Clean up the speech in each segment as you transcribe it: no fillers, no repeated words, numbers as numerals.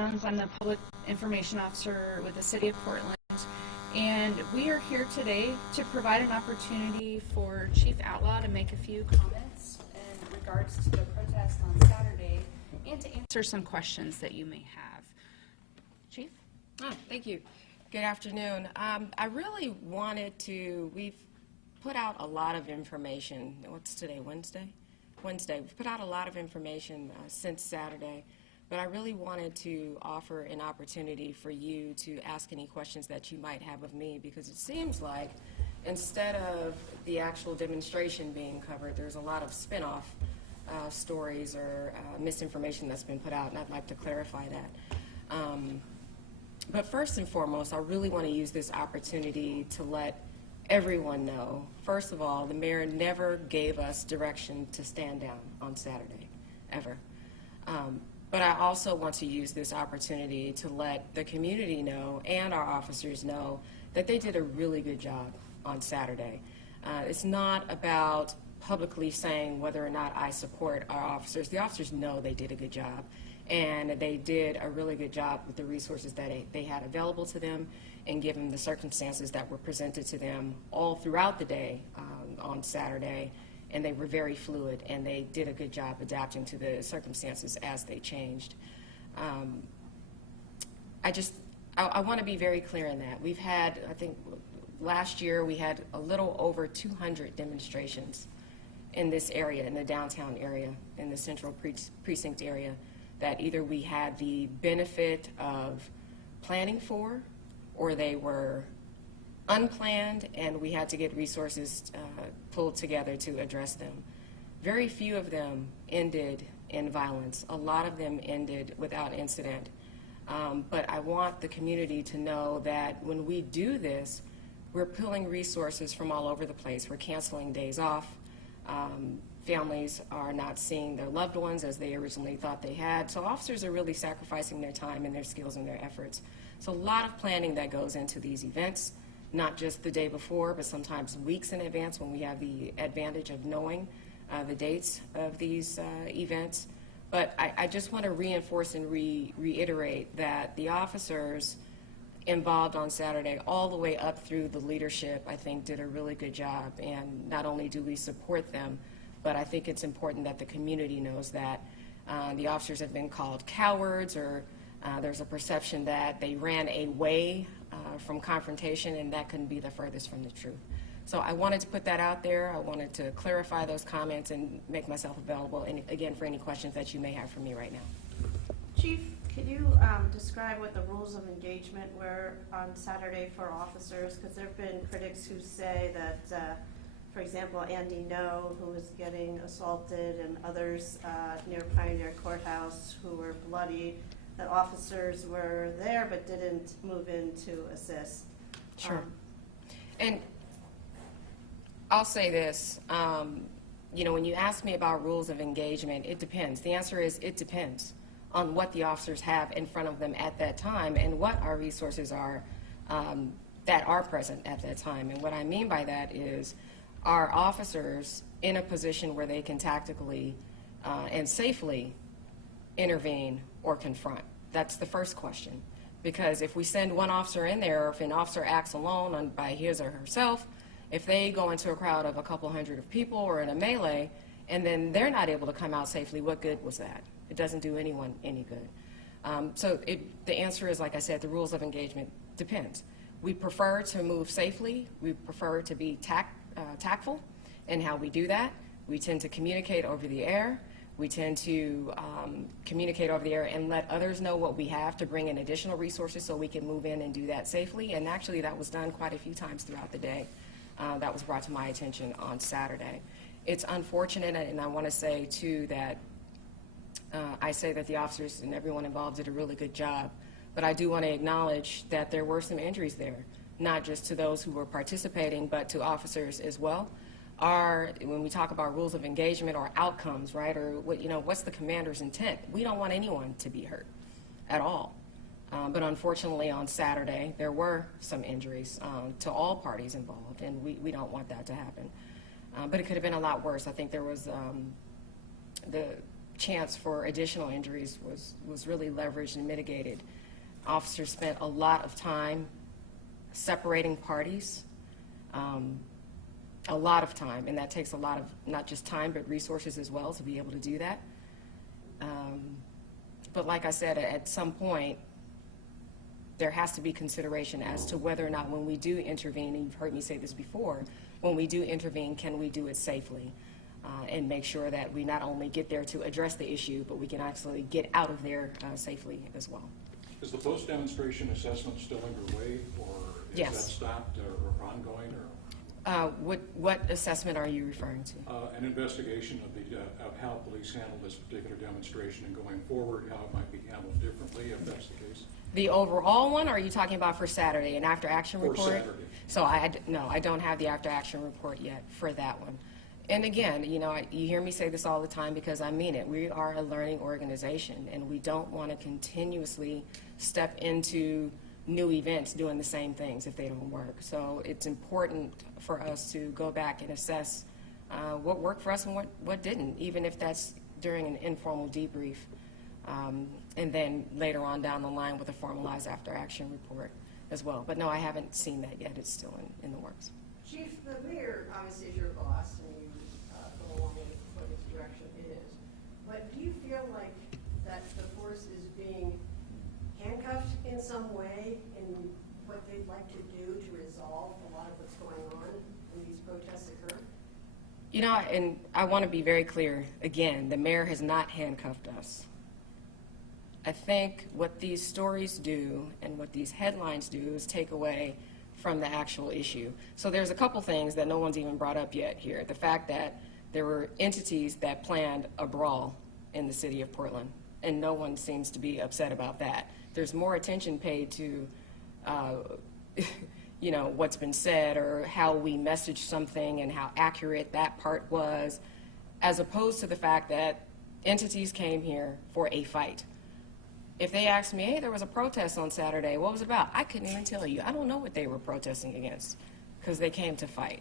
I'm the Public Information Officer with the City of Portland, and we are here today to provide an opportunity for Chief Outlaw to make a few comments in regards to the protest on Saturday and to answer some questions that you may have. Chief? Oh, thank you. Good afternoon. I really wanted to, we've put out a lot of information. What's today, Wednesday? Wednesday. We've put out a lot of information since Saturday, but I really wanted to offer an opportunity for you to ask any questions that you might have of me, because it seems like instead of the actual demonstration being covered, there's a lot of spin-off stories or misinformation that's been put out, and I'd like to clarify that. But first and foremost, I really want to use this opportunity to let everyone know, first of all, the mayor never gave us direction to stand down on Saturday, ever. But I also want to use this opportunity to let the community know and our officers know that they did a really good job on Saturday. It's not about publicly saying whether or not I support our officers. The officers know they did a good job, and they did a really good job with the resources that they had available to them, and given the circumstances that were presented to them all throughout the day on Saturday. And they were very fluid, and they did a good job adapting to the circumstances as they changed. I want to be very clear in that. We've had, I think last year we had a little over 200 demonstrations in this area, in the downtown area, in the central precinct area, that either we had the benefit of planning for, or they were unplanned, and we had to get resources pulled together to address them. Very few of them ended in violence. A lot of them ended without incident. But I want the community to know that when we do this, we're pulling resources from all over the place. We're canceling days off. Families are not seeing their loved ones as they originally thought they had. So officers are really sacrificing their time and their skills and their efforts. So a lot of planning that goes into these events, not just the day before, but sometimes weeks in advance when we have the advantage of knowing the dates of these events. But I just want to reinforce and reiterate that the officers involved on Saturday, all the way up through the leadership, I think did a really good job. And not only do we support them, but I think it's important that the community knows that the officers have been called cowards, or there's a perception that they ran away from confrontation, and that couldn't be the furthest from the truth. So I wanted to put that out there. I wanted to clarify those comments and make myself available, again, for any questions that you may have for me right now. Chief, could you describe what the rules of engagement were on Saturday for officers? Because there have been critics who say that, for example, Andy No, who was getting assaulted, and others near Pioneer Courthouse who were bloodied, that officers were there but didn't move in to assist. Sure. And I'll say this, you know, when you ask me about rules of engagement, it depends. The answer is it depends on what the officers have in front of them at that time and what our resources are that are present at that time. And what I mean by that is, are officers in a position where they can tactically and safely intervene or confront? That's the first question. Because if we send one officer in there, or if an officer acts alone by his or herself, if they go into a crowd of a couple hundred of people or in a melee, and then they're not able to come out safely, what good was that? It doesn't do anyone any good. So the answer is, like I said, the rules of engagement depends. We prefer to move safely. We prefer to be tactful in how we do that. We tend to communicate over the air. We tend to communicate over the air and let others know what we have to bring in additional resources so we can move in and do that safely. And actually, that was done quite a few times throughout the day. That was brought to my attention on Saturday. It's unfortunate, and I want to say, too, that I say that the officers and everyone involved did a really good job. But I do want to acknowledge that there were some injuries there, not just to those who were participating, but to officers as well. When we talk about rules of engagement or outcomes, right, or what's the commander's intent? We don't want anyone to be hurt at all. But unfortunately on Saturday, there were some injuries to all parties involved, and we don't want that to happen. But it could have been a lot worse. I think there was the chance for additional injuries was really leveraged and mitigated. Officers spent a lot of time separating parties, a lot of time, and that takes a lot of not just time but resources as well to be able to do that. But like I said, at some point, there has to be consideration as to whether or not when we do intervene, and you've heard me say this before, when we do intervene, can we do it safely and make sure that we not only get there to address the issue, but we can actually get out of there safely as well. Is the post-demonstration assessment still underway, or is Yes. that stopped or ongoing? Or What assessment are you referring to? an investigation of how police handled this particular demonstration and going forward, how it might be handled differently, if that's the case? The overall one, or are you talking about for Saturday, an after-action For report? Saturday. So no, I don't have the after-action report yet for that one. And again, you know, you hear me say this all the time because I mean it. We are a learning organization, and we don't want to continuously step into new events doing the same things if they don't work. So it's important for us to go back and assess what worked for us and what didn't, even if that's during an informal debrief. And then later on down the line with a formalized after-action report as well. But no, I haven't seen that yet. It's still in the works. Chief, the mayor obviously is your boss, and you go along with what his direction is. But do you feel like that the force is being handcuffed in some way in what they'd like to do to resolve a lot of what's going on when these protests occur? You know, and I want to be very clear, again, the mayor has not handcuffed us. I think what these stories do and what these headlines do is take away from the actual issue. So there's a couple things that no one's even brought up yet here. The fact that there were entities that planned a brawl in the city of Portland, and no one seems to be upset about that. There's more attention paid to you know, what's been said or how we messaged something and how accurate that part was, as opposed to the fact that entities came here for a fight. If they asked me, hey, there was a protest on Saturday, what was it about? I couldn't even tell you. I don't know what they were protesting against because they came to fight.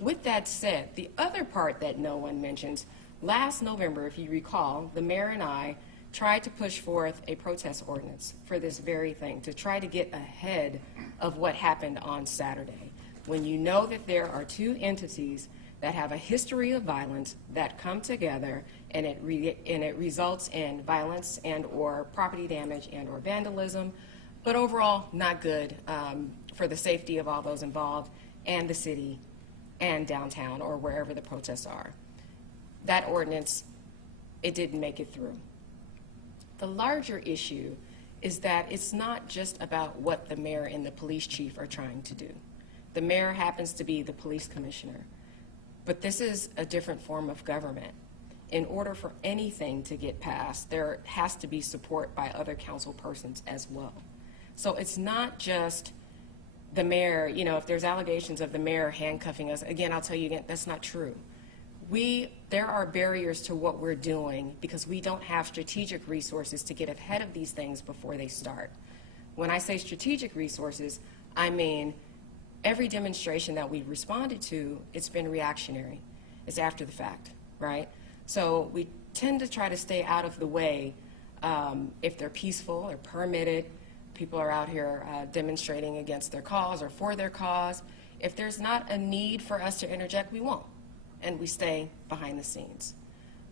With that said, the other part that no one mentions, last November, if you recall, the mayor and I tried to push forth a protest ordinance for this very thing, to try to get ahead of what happened on Saturday. When you know that there are two entities that have a history of violence that come together and it results in violence and or property damage and or vandalism, but overall not good for the safety of all those involved and the city and downtown or wherever the protests are. That ordinance, it didn't make it through. The larger issue is that it's not just about what the mayor and the police chief are trying to do. The mayor happens to be the police commissioner, but this is a different form of government. In order for anything to get passed, there has to be support by other council persons as well. So it's not just the mayor, you know, if there's allegations of the mayor handcuffing us, again, I'll tell you again, that's not true. There are barriers to what we're doing because we don't have strategic resources to get ahead of these things before they start. When I say strategic resources, I mean every demonstration that we've responded to, it's been reactionary. It's after the fact, right? So we tend to try to stay out of the way if they're peaceful or permitted. People are out here demonstrating against their cause or for their cause. If there's not a need for us to interject, we won't. And we stay behind the scenes.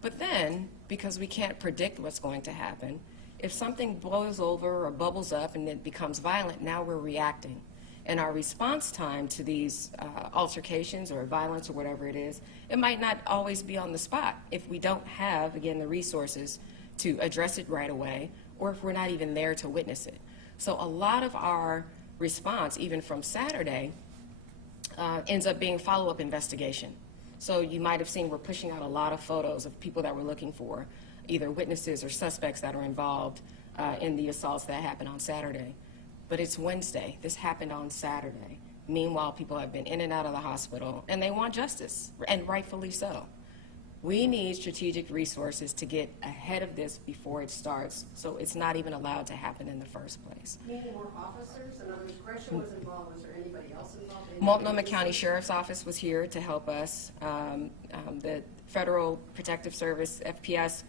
But then, because we can't predict what's going to happen, if something blows over or bubbles up and it becomes violent, now we're reacting. And our response time to these altercations or violence or whatever it is, it might not always be on the spot if we don't have, again, the resources to address it right away, or if we're not even there to witness it. So a lot of our response, even from Saturday, ends up being follow-up investigation. So you might have seen we're pushing out a lot of photos of people that we're looking for, either witnesses or suspects that are involved in the assaults that happened on Saturday. But it's Wednesday. This happened on Saturday. Meanwhile, people have been in and out of the hospital, and they want justice, and rightfully so. We need strategic resources to get ahead of this before it starts, so it's not even allowed to happen in the first place. Meaning more officers? In other words, Gresham was involved. Was there anybody else involved? Multnomah County Sheriff's Office was here to help us. The Federal Protective Service, FPS,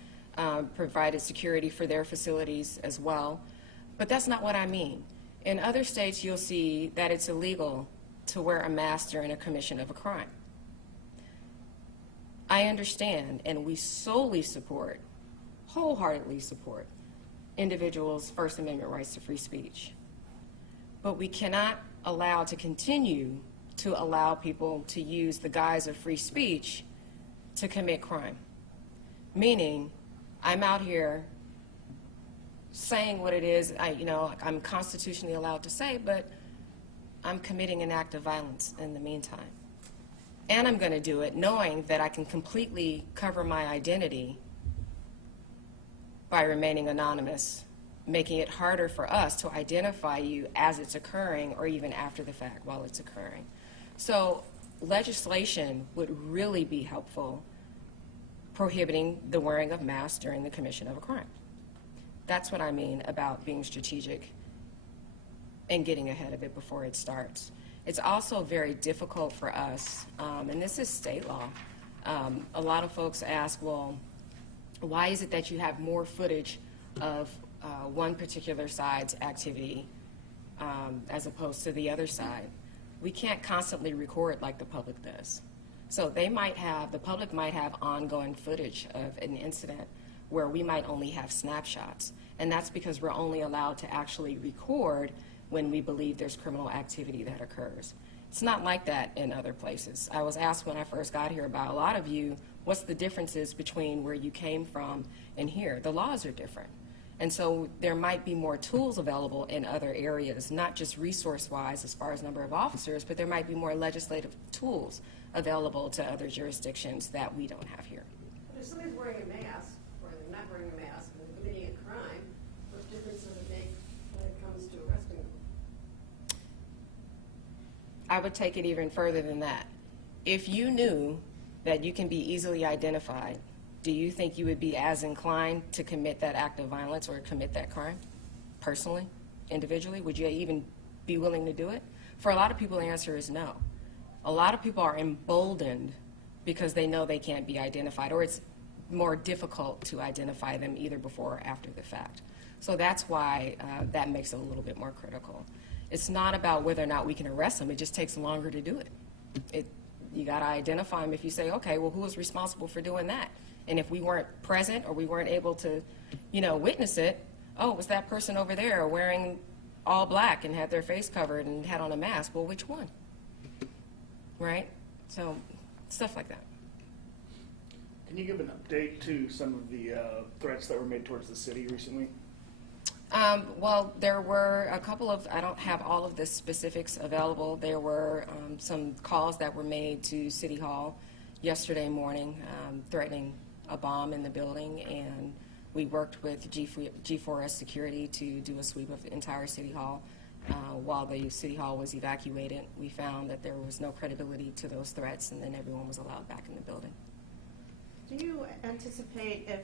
provided security for their facilities as well. But that's not what I mean. In other states, you'll see that it's illegal to wear a mask during a commission of a crime. I understand, and we solely support, wholeheartedly support, individuals' First Amendment rights to free speech. But we cannot allow to continue to allow people to use the guise of free speech to commit crime. Meaning, I'm out here saying what it is I'm constitutionally allowed to say, but I'm committing an act of violence in the meantime. And I'm going to do it knowing that I can completely cover my identity by remaining anonymous, making it harder for us to identify you as it's occurring or even after the fact while it's occurring. So legislation would really be helpful prohibiting the wearing of masks during the commission of a crime. That's what I mean about being strategic and getting ahead of it before it starts. It's also very difficult for us, and this is state law. A lot of folks ask, well, why is it that you have more footage of one particular side's activity as opposed to the other side? We can't constantly record like the public does. So the public might have ongoing footage of an incident where we might only have snapshots. And that's because we're only allowed to actually record when we believe there's criminal activity that occurs. It's not like that in other places. I was asked when I first got here by a lot of you, what's the differences between where you came from and here? The laws are different. And so there might be more tools available in other areas, not just resource-wise as far as number of officers, but there might be more legislative tools available to other jurisdictions that we don't have here. But if somebody's wearing a mask, or they're not wearing a mask, and they're committing a crime, what difference does it make when it comes to arresting them? I would take it even further than that. If you knew that you can be easily identified, do you think you would be as inclined to commit that act of violence or commit that crime? Personally, individually, would you even be willing to do it? For a lot of people, the answer is no. A lot of people are emboldened because they know they can't be identified, or it's more difficult to identify them either before or after the fact. So that's why that makes it a little bit more critical. It's not about whether or not we can arrest them. It just takes longer to do it. You got to identify them if you say, okay, well, who was responsible for doing that? And if we weren't present or we weren't able to, witness it, oh, it was that person over there wearing all black and had their face covered and had on a mask. Well, which one? Right? So stuff like that. Can you give an update to some of the threats that were made towards the city recently? Well, there were a couple of, I don't have all of the specifics available. There were some calls that were made to City Hall yesterday morning threatening a bomb in the building, and we worked with G4S Security to do a sweep of the entire City Hall. While the City Hall was evacuated, we found that there was no credibility to those threats, and then everyone was allowed back in the building. Do you anticipate if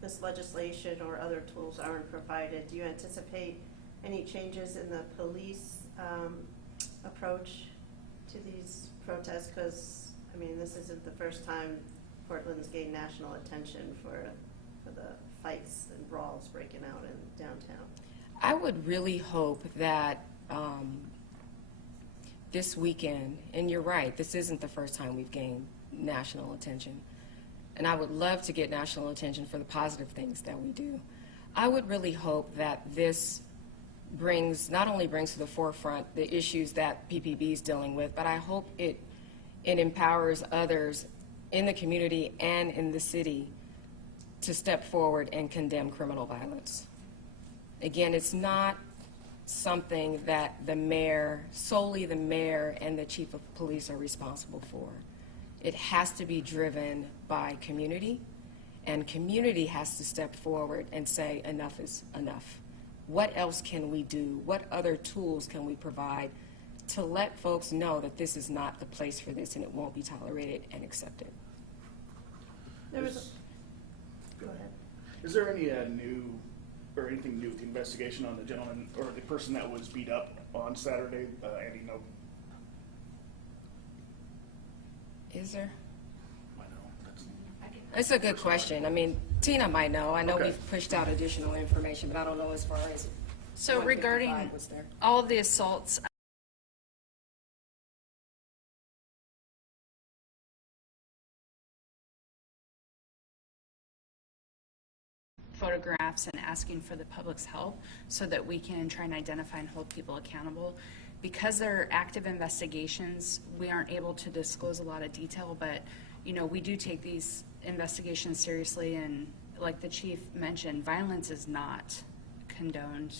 this legislation or other tools aren't provided, do you anticipate any changes in the police approach to these protests? Because, I mean, this isn't the first time Portland's gained national attention for the fights and brawls breaking out in downtown. I would really hope that this weekend, and you're right, this isn't the first time we've gained national attention, and I would love to get national attention for the positive things that we do. I would really hope that this not only brings to the forefront the issues that PPB is dealing with, but I hope it empowers others in the community and in the city to step forward and condemn criminal violence. Again, it's not something that solely the mayor and the chief of police are responsible for. It has to be driven by community, and community has to step forward and say enough is enough. What else can we do? What other tools can we provide to let folks know that this is not the place for this and it won't be tolerated and accepted? Go ahead. Is there any new or anything new with the investigation on the gentleman or the person that was beat up on Saturday, Andy No? Is there? I know. It's a good question. I mean, Tina might know. I know Okay. we've pushed out additional information, but I don't know as far as So 155 regarding was there. all of the assaults, photographs and asking for the public's help so that we can try and identify and hold people accountable. Because they're active investigations, we aren't able to disclose a lot of detail, but we do take these investigations seriously, and like the chief mentioned, violence is not condoned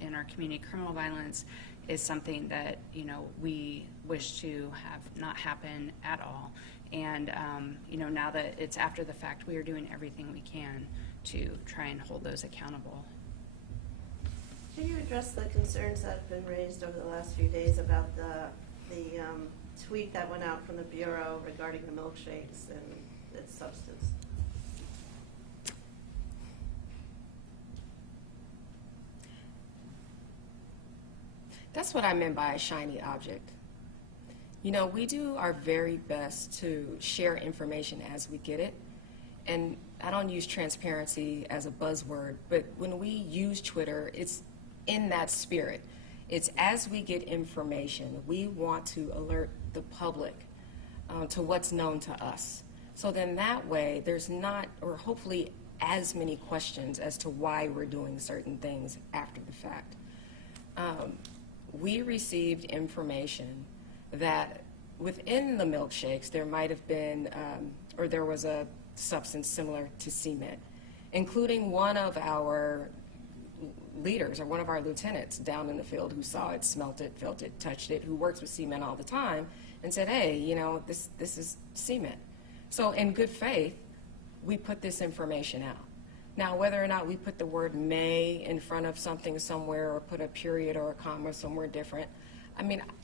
in our community. Criminal violence is something that we wish to have not happen at all. And now that it's after the fact, we are doing everything we can to try and hold those accountable. Can you address the concerns that have been raised over the last few days about the tweet that went out from the Bureau regarding the milkshakes and its substance? That's what I meant by a shiny object. We do our very best to share information as we get it. And I don't use transparency as a buzzword, but when we use Twitter, it's in that spirit. It's as we get information, we want to alert the public to what's known to us. So then that way, there's not, or hopefully, as many questions as to why we're doing certain things after the fact. We received information that within the milkshakes, there might have been, or there was a substance similar to cement, including one of our leaders or one of our lieutenants down in the field who saw it, smelt it, felt it, touched it, who works with cement all the time, and said, hey, this is cement. So in good faith, we put this information out. Now, whether or not we put the word may in front of something somewhere or put a period or a comma somewhere different,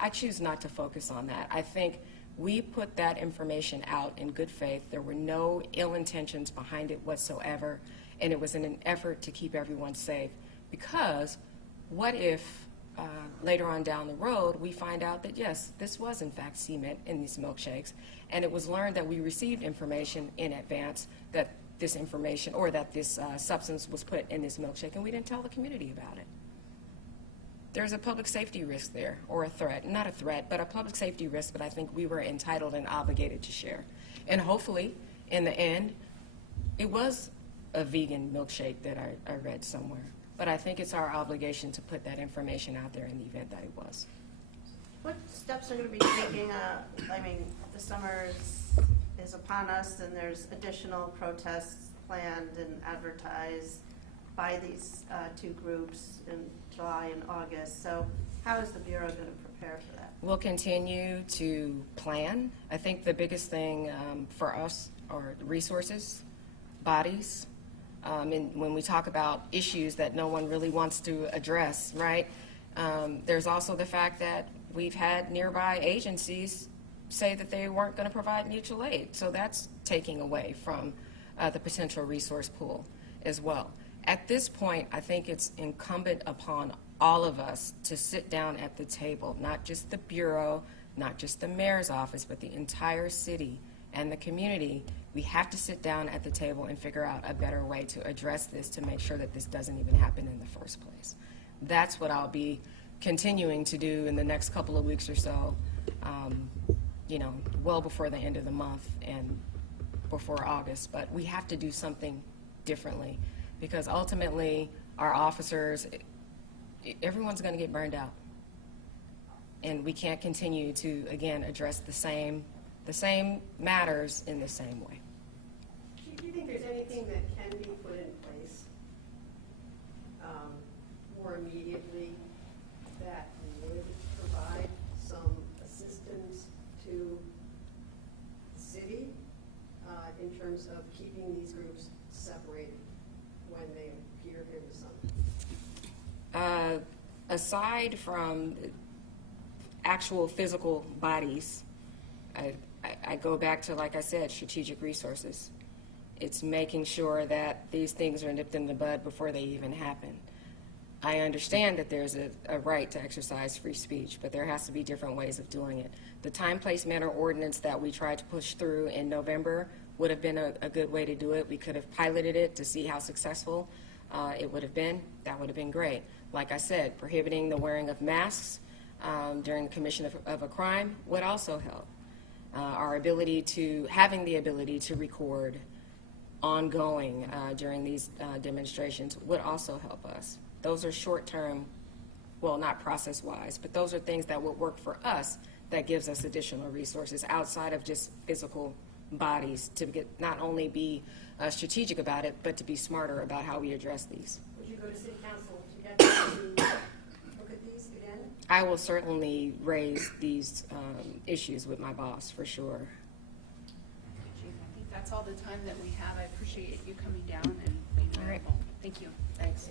I choose not to focus on that. I think we put that information out in good faith. There were no ill intentions behind it whatsoever, and it was in an effort to keep everyone safe. Because what if later on down the road we find out that, yes, this was in fact cement in these milkshakes, and it was learned that we received information in advance that this information or that this substance was put in this milkshake, and we didn't tell the community about it. There's a public safety risk there, or a threat. Not a threat, but a public safety risk that I think we were entitled and obligated to share. And hopefully, in the end, it was a vegan milkshake that I read somewhere. But I think it's our obligation to put that information out there in the event that it was. What steps are going to be taking? The summer is upon us, and there's additional protests planned and advertised by these two groups in July and August. So how is the Bureau going to prepare for that? We'll continue to plan. I think the biggest thing for us are resources, bodies, and when we talk about issues that no one really wants to address, right? There's also the fact that we've had nearby agencies say that they weren't going to provide mutual aid. So that's taking away from the potential resource pool as well. At this point, I think it's incumbent upon all of us to sit down at the table, not just the Bureau, not just the mayor's office, but the entire city and the community. We have to sit down at the table and figure out a better way to address this to make sure that this doesn't even happen in the first place. That's what I'll be continuing to do in the next couple of weeks or so, well before the end of the month and before August. But we have to do something differently, because ultimately our officers, everyone's going to get burned out. And we can't continue to, again, address the same matters in the same way. Do you think there's anything that can be put in place more immediately that would provide some assistance to the city in terms of keeping these groups separated when they appear here this summer? Aside from actual physical bodies, I go back to, like I said, strategic resources. It's making sure that these things are nipped in the bud before they even happen. I understand that there's a right to exercise free speech, but there has to be different ways of doing it. The time, place, manner ordinance that we tried to push through in November would have been a good way to do it. We could have piloted it to see how successful it would have been. That would have been great. Like I said, prohibiting the wearing of masks during the commission of a crime would also help. Having the ability to record ongoing during these demonstrations would also help us. Those are short-term, well, not process-wise, but those are things that would work for us that gives us additional resources outside of just physical bodies to not only be strategic about it, but to be smarter about how we address these. Would you go to city council to get them to look at these again? I will certainly raise these issues with my boss, for sure. Chief, I think that's all the time that we have. I appreciate you coming down and being All right. available. Thank you. Thanks.